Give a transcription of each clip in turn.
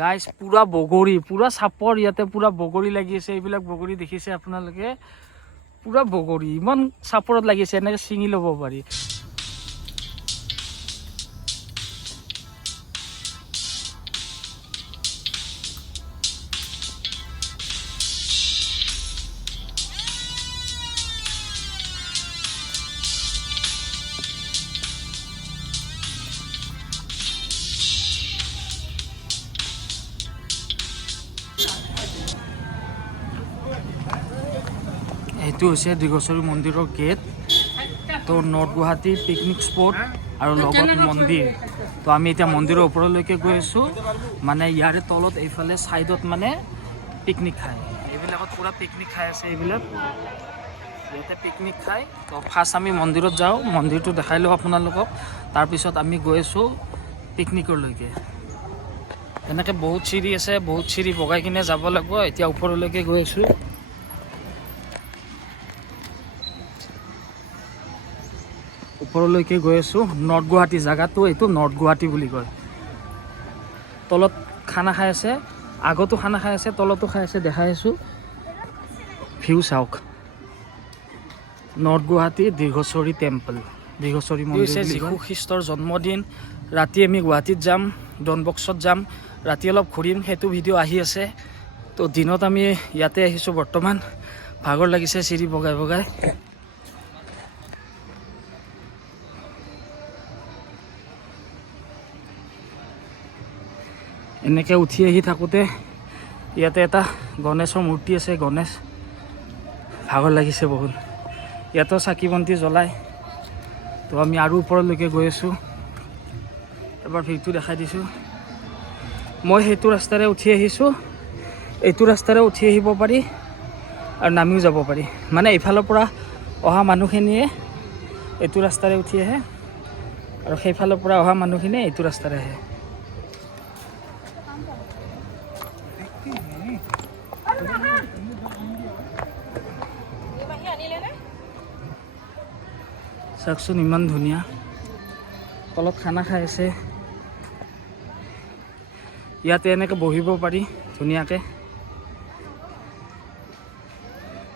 Guys পুৰা বগৰী, পুৰা চাপৰ, ইয়াতে পুৰা বগৰী লাগি আছে। এইবিলাক বগৰী দেখিছে আপোনালোকে, পুৰা বগৰী ইমান চাপৰত লাগিছে, এনেকে ছিঙি ল'ব পাৰি। এইটো হৈছে দীঘচৰী মন্দিৰৰ গেট। তো নৰ্থ গুৱাহাটী পিকনিক স্পট আৰু লগত মন্দিৰ। তো আমি এতিয়া মন্দিৰৰ ওপৰলৈকে গৈ আছোঁ। মানে ইয়াৰে তলত এইফালে ছাইডত মানে পিকনিক খায়, এইবিলাকত পূৰা পিকনিক খাই আছে। এইবিলাক ইয়াতে পিকনিক খায়। তো ফাৰ্ষ্ট আমি মন্দিৰত যাওঁ, মন্দিৰটো দেখাই লওঁ আপোনালোকক। তাৰপিছত আমি গৈ আছোঁ পিকনিকৰলৈকে। এনেকৈ বহুত চিৰি আছে, বহুত চিৰি বগাই কিনে যাব লাগিব। এতিয়া ওপৰলৈকে গৈ আছোঁ। ওপৰলৈকে গৈ আছোঁ। নৰ্থ গুৱাহাটী জেগাটো এইটো নৰ্থ গুৱাহাটী বুলি কয়। তলত খানা খাই আছে, আগতো খানা খাই আছে, তলতো খাই আছে, দেখাই আছোঁ। ভিউ চাওক, নৰ্থ গুৱাহাটী দীঘচৰী টেম্পল, দীঘচৰী মন্দিৰ হৈছে যীশু খ্ৰীষ্টৰ জন্মদিন। ৰাতি আমি গুৱাহাটীত যাম, ডন বক্সত যাম, ৰাতি অলপ ঘূৰিম, সেইটো ভিডিঅ' আহি আছে। তো দিনত আমি ইয়াতে আহিছোঁ বৰ্তমান, ভাগৰ লাগিছে চিৰি বগাই বগাই। এনেকৈ উঠি আহি থাকোঁতে ইয়াতে এটা গণেশৰ মূৰ্তি আছে, গণেশ। ভাগৰ লাগিছে বহুত। ইয়াতো চাকি বন্তি জ্বলায়। তো আমি আৰু ওপৰলৈকে গৈ আছোঁ। এবাৰ ভিউটো দেখাই দিছোঁ। মই সেইটো ৰাস্তাৰে উঠি আহিছোঁ, এইটো ৰাস্তাৰে উঠি আহিব পাৰি আৰু নামিও যাব পাৰি। মানে এইফালৰ পৰা অহা মানুহখিনিয়ে এইটো ৰাস্তাৰে উঠি আহে আৰু সেইফালৰ পৰা অহা মানুহখিনিয়ে এইটো ৰাস্তাৰে আহে। চাওকচোন ইমান ধুনীয়া, তলত খানা খাই আছে। ইয়াতে এনেকৈ বহিব পাৰি ধুনীয়াকৈ,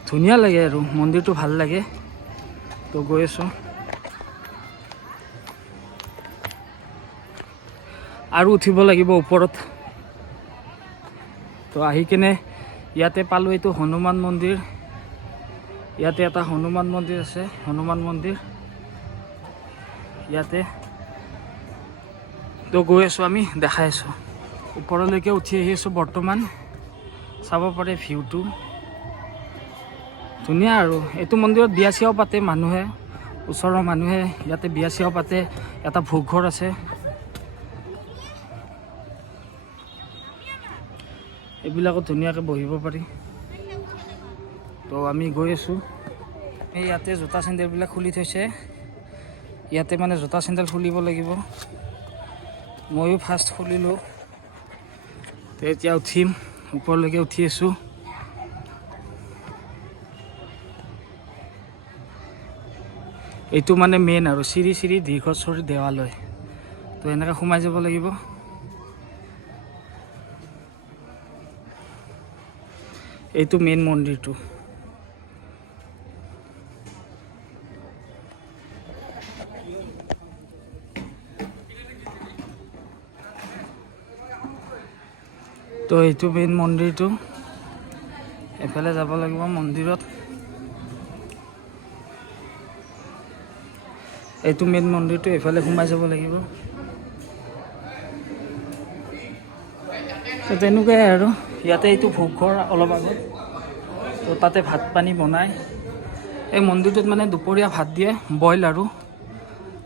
ধুনীয়া লাগে আৰু মন্দিৰটো ভাল লাগে। তো গৈ আছোঁ আৰু উঠিব লাগিব ওপৰত। তো আহি কিনে ইয়াতে পালোঁ এইটো হনুমান মন্দিৰ। ইয়াতে এটা হনুমান মন্দিৰ আছে, হনুমান মন্দিৰ ইয়াতে। তো গৈ আছোঁ, আমি দেখাই আছোঁ। ওপৰলৈকে উঠি আহি আছোঁ বৰ্তমান, চাব পাৰে ভিউটো ধুনীয়া। আৰু এইটো মন্দিৰত বিয়া চিয়াও পাতে মানুহে, ওচৰৰ মানুহে ইয়াতে বিয়া চিয়াও পাতে। এটা ভোগঘৰ আছে, এইবিলাকত ধুনীয়াকৈ বহিব পাৰি। তো আমি গৈ আছোঁ। এই ইয়াতে জোতা চেণ্ডেলবিলাক খুলি থৈছে, ইয়াতে মানে জোতা চেণ্ডেল খুলিব লাগিব। ময়ো ফাৰ্ষ্ট খুলিলোঁ। তো এতিয়া উঠিম, ওপৰলৈকে উঠি আছোঁ। এইটো মানে মেইন আৰু শ্ৰী শ্ৰী দীঘচৰী দেৱালয়। তো এনেকৈ সোমাই যাব লাগিব। এইটো মেইন মন্দিৰটো। তো এইটো মেইন মন্দিৰটো, এফালে যাব লাগিব মন্দিৰত। এইটো মেইন মন্দিৰটো, এইফালে সোমাই যাব লাগিব। তো তেনেকুৱাই আৰু ইয়াতে এইটো ভোগঘৰ অলপ আগত। তো তাতে ভাত পানী বনায়। এই মন্দিৰটোত মানে দুপৰীয়া ভাত দিয়ে, বইল আৰু।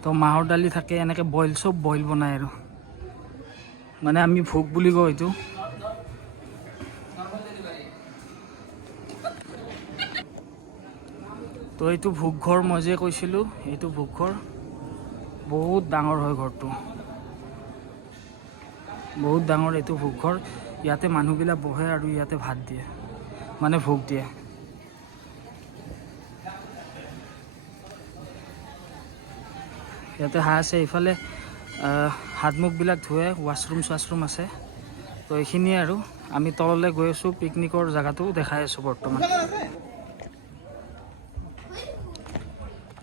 তো মাহৰ দালি থাকে, এনেকৈ বইল, চব বইল বনায় আৰু। মানে আমি ভোগ বুলি কওঁ এইটো। তো এইটো ভোগঘৰ মই যে কৈছিলোঁ, এইটো ভোগঘৰ বহুত ডাঙৰ হয় ঘৰটো, বহুত ডাঙৰ এইটো ভোগঘৰ। ইয়াতে মানুহবিলাক বহে আৰু ইয়াতে ভাত দিয়ে, মানে ভোগ দিয়ে। ইয়াতে হাঁহ আছে, এইফালে হাত মুখবিলাক ধুৱে, ৱাছৰুম চোৱাছৰুম আছে। তো তো এইখিনিয়ে আৰু আমি তললৈ গৈ আছোঁ, পিকনিকৰ জেগাটো দেখাই আছোঁ বৰ্তমান।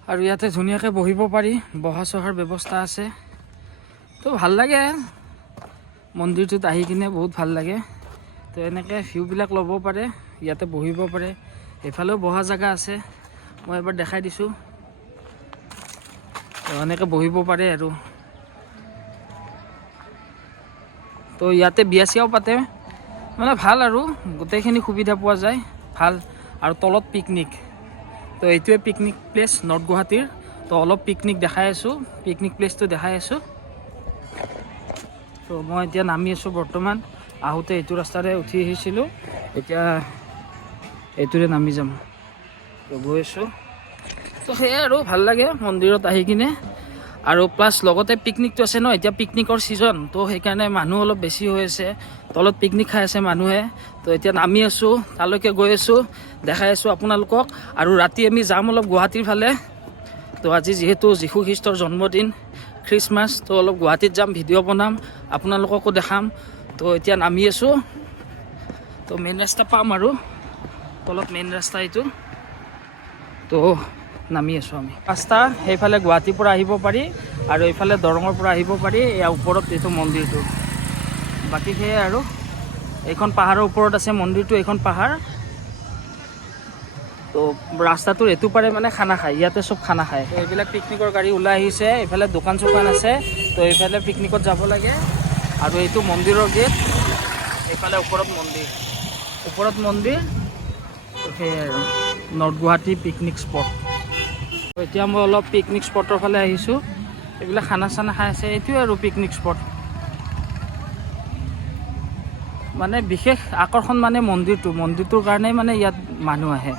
আৰু ইয়াতে ধুনীয়াকৈ বহিব পাৰি, বহা চহাৰ ব্যৱস্থা আছে। তো ভাল লাগে মন্দিৰটোত আহি কিনে, বহুত ভাল লাগে। তো এনেকৈ ভিউবিলাক ল'ব পাৰে, ইয়াতে বহিব পাৰে। এইফালেও বহা জেগা আছে, মই এবাৰ দেখাই দিছোঁ। তো এনেকৈ বহিব পাৰে আৰু। তো ইয়াতে বিয়া চিয়াও পাতে, মানে ভাল আৰু গোটেইখিনি সুবিধা পোৱা যায়, ভাল। আৰু তলত পিকনিক, তো এইটোৱে পিকনিক প্লেচ নৰ্থ গুৱাহাটীৰ। তো অলপ পিকনিক দেখাই আছোঁ, পিকনিক প্লেচটো দেখাই আছোঁ। তো মই এতিয়া নামি আছোঁ বৰ্তমান। আহোঁতে এইটো ৰাস্তাৰে উঠি আহিছিলোঁ, এতিয়া এইটোৰে নামি যাম। তো গৈ আছোঁ। তো সেয়াই আৰু ভাল লাগে মন্দিৰত আহি কিনে। আৰু প্লাছ লগতে পিকনিকটো আছে ন, এতিয়া পিকনিকৰ ছিজন, তো সেইকাৰণে মানুহ অলপ বেছি হৈ আছে। তলত পিকনিক খাই আছে মানুহে। তো এতিয়া নামি আছোঁ, তালৈকে গৈ আছোঁ, দেখাই আছোঁ আপোনালোকক। আৰু ৰাতি আমি যাম অলপ গুৱাহাটীৰ ফালে। তো আজি যিহেতু যীশু খ্ৰীষ্টৰ জন্মদিন, খ্ৰীষ্টমাছ, তো অলপ গুৱাহাটীত যাম, ভিডিঅ' বনাম, আপোনালোককো দেখাম। তো এতিয়া নামি আছোঁ। তো মেইন ৰাস্তা পাম আৰু, তলত মেইন ৰাস্তা এইটো। তো নামি আছোঁ আমি। ৰাস্তা সেইফালে গুৱাহাটীৰ পৰা আহিব পাৰি, আৰু এইফালে দৰঙৰ পৰা আহিব পাৰি। ইয়াৰ ওপৰত এইটো মন্দিৰটো। বাকী সেয়াই আৰু, এইখন পাহাৰৰ ওপৰত আছে মন্দিৰটো, এইখন পাহাৰ। তো ৰাস্তাটোৰ এইটো পাৰে মানে খানা খায়, ইয়াতে চব খানা খায়। তো এইবিলাক পিকনিকৰ গাড়ী ওলাই আহিছে, এইফালে দোকান চোকান আছে। তো এইফালে পিকনিকত যাব লাগে। আৰু এইটো মন্দিৰৰ গেট, এইফালে ওপৰত মন্দিৰ, ওপৰত মন্দিৰ। তো সেয়াই আৰু নৰ্থ গুৱাহাটী পিকনিক স্পট। এতিয়া মই অলপ পিকনিক স্পটৰ ফালে আহিছোঁ। এইবিলাক খানা চানা খাই আছে, এইটোৱে আৰু পিকনিক স্পট। মানে বিশেষ আকৰ্ষণ মানে মন্দিৰটোৰ কাৰণেই মানে ইয়াত মানুহ আহে।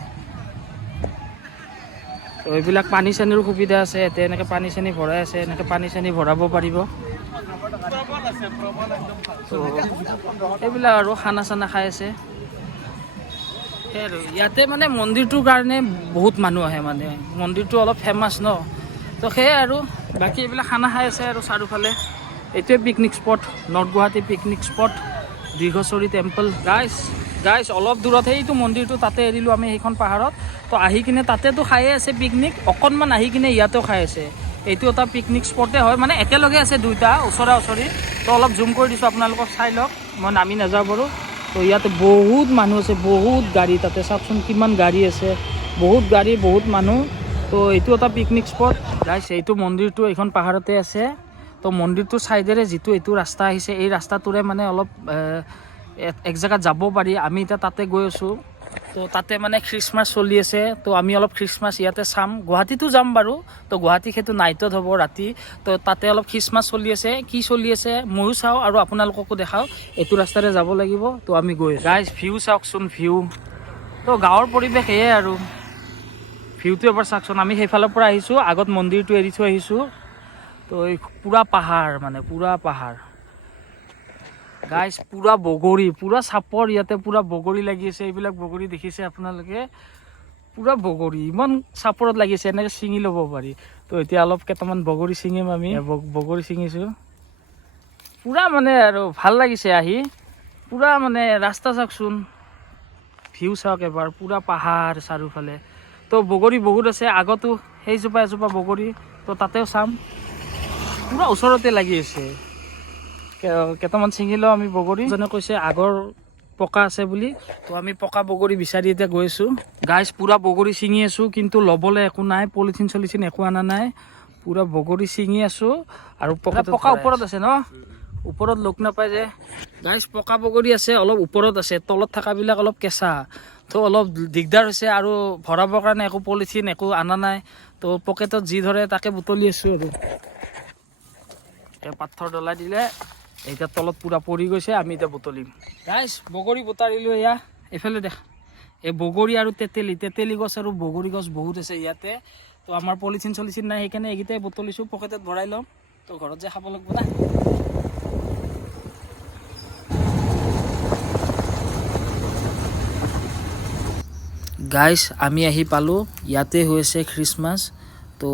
তো এইবিলাক পানী চানীৰো সুবিধা আছে, এতিয়া এনেকৈ পানী চানী ভৰাই আছে, এনেকৈ পানী চানী ভৰাব পাৰিব। তো এইবিলাক আৰু খানা চানা খাই আছে। সেই আৰু ইয়াতে মানে মন্দিৰটোৰ কাৰণে বহুত মানুহ আহে, মানে মন্দিৰটো অলপ ফেমাছ ন। তো সেয়াই আৰু, বাকী এইবিলাক খানা খাই আছে আৰু চাৰিওফালে। এইটোৱে picnic spot, north Guwahati picnic spot, Dirgheswari temple. Guys অলপ দূৰত সেইটো মন্দিৰটো, তাতে এৰিলোঁ আমি সেইখন পাহাৰত। তো আহি কিনে তাতেতো খায়ে আছে পিকনিক, অকণমান আহি কিনে ইয়াতেও খাই আছে। এইটো এটা পিকনিক স্পটে হয়, মানে একেলগে আছে দুইটা ওচৰা ওচৰি। তো অলপ জুম কৰি দিছোঁ, আপোনালোকক চাই লওক, মই নামি নাযাওঁ বাৰু। তো ইয়াতে বহুত মানুহ আছে, বহুত গাড়ী, তাতে চাওকচোন কিমান গাড়ী আছে, বহুত গাড়ী, বহুত মানুহ। তো এইটো এটা পিকনিক স্পট গাইজ। এইটো মন্দিৰটো এইখন পাহাৰতে আছে। তো মন্দিৰটোৰ ছাইডেৰে যিটো এইটো ৰাস্তা আহিছে, এই ৰাস্তাটোৰে মানে অলপ এক জেগাত যাব পাৰি। আমি এতিয়া তাতে গৈ আছোঁ। তো তাতে মানে খ্ৰীষ্টমাছ চলি আছে, তো আমি অলপ খ্ৰীষ্টমাছ ইয়াতে চাম। গুৱাহাটীতো যাম বাৰু, তো গুৱাহাটী সেইটো নাইটত হ'ব, ৰাতি। তো তাতে অলপ খ্ৰীষ্টমাছ চলি আছে, কি চলি আছে ময়ো চাওঁ আৰু আপোনালোককো দেখাওঁ। এইটো ৰাস্তাৰে যাব লাগিব। তো আমি গৈ গাইজ, ভিউ চাওকচোন, ভিউ। তো গাঁৱৰ পৰিৱেশ এয়াই আৰু, ভিউটো এবাৰ চাওকচোন। আমি সেইফালৰ পৰা আহিছোঁ, আগত মন্দিৰটো এৰি থৈ আহিছোঁ। তো এই পূৰা পাহাৰ, মানে পূৰা পাহাৰ গাইজ, পূৰা বগৰী, পূৰা চাপৰ। ইয়াতে পূৰা বগৰী লাগি আছে, এইবিলাক বগৰী দেখিছে আপোনালোকে, পূৰা বগৰী ইমান চাপৰত লাগিছে, এনেকৈ ছিঙি ল'ব পাৰি। তো এতিয়া অলপ কেইটামান বগৰী ছিঙিম আমি, বগৰী ছিঙিছোঁ। পূৰা মানে আৰু ভাল লাগিছে আহি, পূৰা মানে ৰাস্তা চাওকচোন, ভিউ চাওক এবাৰ, পূৰা পাহাৰ চাৰিওফালে। তো বগৰী বহুত আছে, আগতো সেইজোপা এজোপা বগৰী, তো তাতেও চাম, পূৰা ওচৰতে লাগি আছে। কেইটামান ছিঙি লওঁ আমি বগৰী। জনে কৈছে আগৰ পকা আছে বুলি, তো আমি পকা বগৰী বিচাৰি এতিয়া গৈ আছোঁ। গাইজ পূৰা বগৰী ছিঙি আছোঁ, কিন্তু ল'বলৈ একো নাই, পলিথিন চলিথিন একো অনা নাই। পূৰা বগৰী ছিঙি আছোঁ, আৰু পকা ওপৰত আছে ন, ওপৰত লগ নাপায় যে। গাইজ পকা বগৰী আছে, অলপ ওপৰত আছে, তলত থকাবিলাক অলপ কেঁচা। তো অলপ দিগদাৰ হৈছে, আৰু ভৰাবৰ কাৰণে একো পলিথিন একো অনা নাই। তো পকেটত যি ধৰে তাকে বুটলি আছোঁ আৰু। পাথৰ ডলাই দিলে, এতিয়া তলত পূৰা পৰি গৈছে, আমি এতিয়া বুটলিম। গাইজ বগৰী বুটাৰিলোঁ, এয়া এইফালে দেখ, এই বগৰী আৰু তেতেলী গছ আৰু বগৰী গছ বহুত আছে ইয়াতে। তো আমাৰ পলিথিন চলিথিন নাই, সেইকাৰণে এইকেইটাই বুটলিছোঁ, পকেটত ভৰাই ল'ম। তো ঘৰত যে খাব লাগিব না। গাইজ আমি আহি পালোঁ, ইয়াতে হৈছে খ্ৰীষ্টমাছ। তো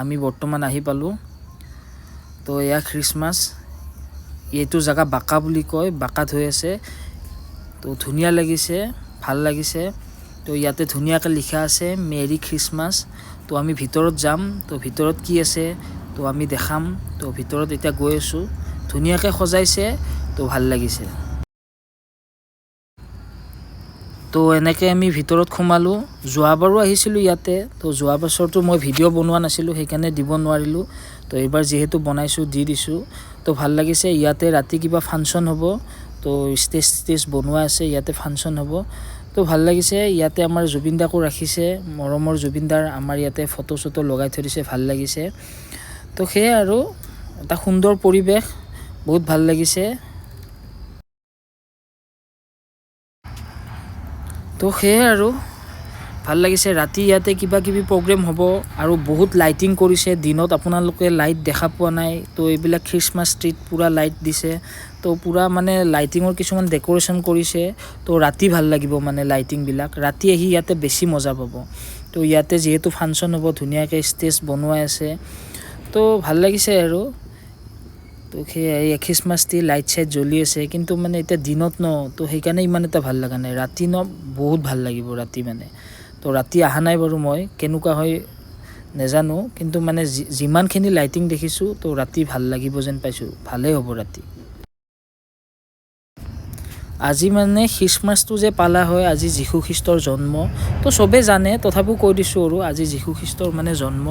আমি বৰ্তমান আহি পালোঁ। তো এয়া খ্ৰীষ্টমাছ, এইটো জেগা বাঁকা বুলি কয়, বাঁকাত হৈ আছে। তো ধুনীয়া লাগিছে, ভাল লাগিছে। তো ইয়াতে ধুনীয়াকৈ লিখা আছে মেৰী খ্ৰীষ্টমাছ। তো আমি ভিতৰত যাম, তো ভিতৰত কি আছে তো আমি দেখাম। তো ভিতৰত এতিয়া গৈ আছোঁ, ধুনীয়াকৈ সজাইছে, তো ভাল লাগিছে। তো এনেকৈ আমি ভিতৰত সোমালোঁ। যোৱাবাৰো আহিছিলোঁ ইয়াতে, তো যোৱা বছৰটো মই ভিডিঅ' বনোৱা নাছিলোঁ, সেইকাৰণে দিব নোৱাৰিলোঁ। তো এইবাৰ যিহেতু বনাইছোঁ দি দিছোঁ। তো ভাল লাগিছে। ইয়াতে ৰাতি কিবা ফাংচন হ'ব, তো ষ্টেজ বনোৱা আছে, ইয়াতে ফাংচন হ'ব। তো ভাল লাগিছে। ইয়াতে আমাৰ জুবিন দাকো ৰাখিছে, মৰমৰ জুবিন দাৰ আমাৰ ইয়াতে ফটো চটো লগাই থৈ দিছে, ভাল লাগিছে। তো সেয়াই আৰু এটা সুন্দৰ পৰিৱেশ, বহুত ভাল লাগিছে। তো সেয়াই আৰু ভাল লাগিছে। ৰাতি ইয়াতে কিবা কিবি প্ৰগ্ৰেম হ'ব আৰু বহুত লাইটিং কৰিছে। দিনত আপোনালোকে লাইট দেখা পোৱা নাই, তো এইবিলাক খ্ৰীষ্টমাছ ট্ৰিত পূৰা লাইট দিছে। তো পূৰা মানে লাইটিঙৰ কিছুমান ডেক'ৰেশ্যন কৰিছে। তো ৰাতি ভাল লাগিব মানে লাইটিংবিলাক, ৰাতি আহি ইয়াতে বেছি মজা পাব। তো ইয়াতে যিহেতু ফাংচন হ'ব, ধুনীয়াকৈ ষ্টেজ বনোৱাই আছে, তো ভাল লাগিছে আৰু। তো সেয়াই খ্ৰীষ্টমাছ ট্ৰি লাইট চাইট জ্বলি আছে, কিন্তু মানে এতিয়া দিনত ন, তো সেইকাৰণে ইমান এটা ভাল লগা নাই। ৰাতি ন বহুত ভাল লাগিব ৰাতি মানে। তো ৰাতি অহা নাই বাৰু, মই কেনেকুৱা হয় নাজানো, কিন্তু মানে যিমানখিনি লাইটিং দেখিছোঁ, তো ৰাতি ভাল লাগিব যেন পাইছোঁ, ভালেই হ'ব ৰাতি। আজি মানে খ্ৰীষ্টমাছটো যে পালা হয়, আজি যীশু খ্ৰীষ্টৰ জন্ম, তো চবেই জানে, তথাপিও কৈ দিছোঁ আৰু আজি যীশু খ্ৰীষ্টৰ মানে জন্ম,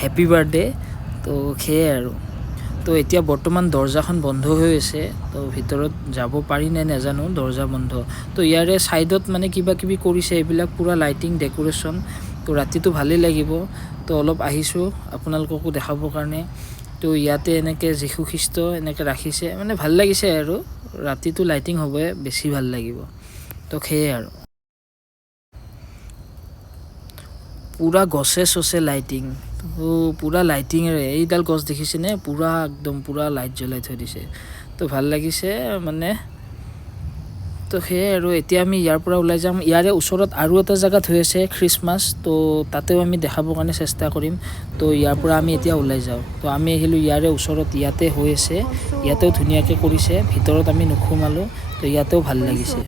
হেপী বাৰ্থডে'। তো সেয়াই আৰু। তো এতিয়া বৰ্তমান দৰ্জাখন বন্ধ হৈ আছে, তো ভিতৰত যাব পাৰি নে নাজানো, দৰ্জা বন্ধ। তো ইয়াৰে ছাইডত মানে কিবা কিবি কৰিছে, এইবিলাক পূৰা লাইটিং ডেক'ৰেশ্যন। তো ৰাতিটো ভালেই লাগিব। তো অলপ আহিছোঁ আপোনালোককো দেখাবৰ কাৰণে। তো ইয়াতে এনেকৈ যীশু খ্ৰীষ্ট এনেকৈ ৰাখিছে, মানে ভাল লাগিছে আৰু। ৰাতিটো লাইটিং হ'বই, বেছি ভাল লাগিব। তো সেয়াই আৰু পূৰা গছে চছে লাইটিং, তো পূৰা লাইটিঙেৰে। এইডাল গছ দেখিছেনে, পূৰা একদম পূৰা লাইট জ্বলাই থৈ দিছে। তো ভাল লাগিছে মানে। তো সেয়াই আৰু এতিয়া আমি ইয়াৰ পৰা ওলাই যাম। ইয়াৰে ওচৰত আৰু এটা জেগাত হৈ আছে খ্ৰীষ্টমাছ, তো তাতেও আমি দেখাবৰ কাৰণে চেষ্টা কৰিম। তো ইয়াৰ পৰা আমি এতিয়া ওলাই যাওঁ। তো আমি আহিলোঁ ইয়াৰে ওচৰত, ইয়াতে হৈ আছে, ইয়াতেও ধুনীয়াকৈ কৰিছে। ভিতৰত আমি নোসোমালোঁ, তো ইয়াতেও ভাল লাগিছে।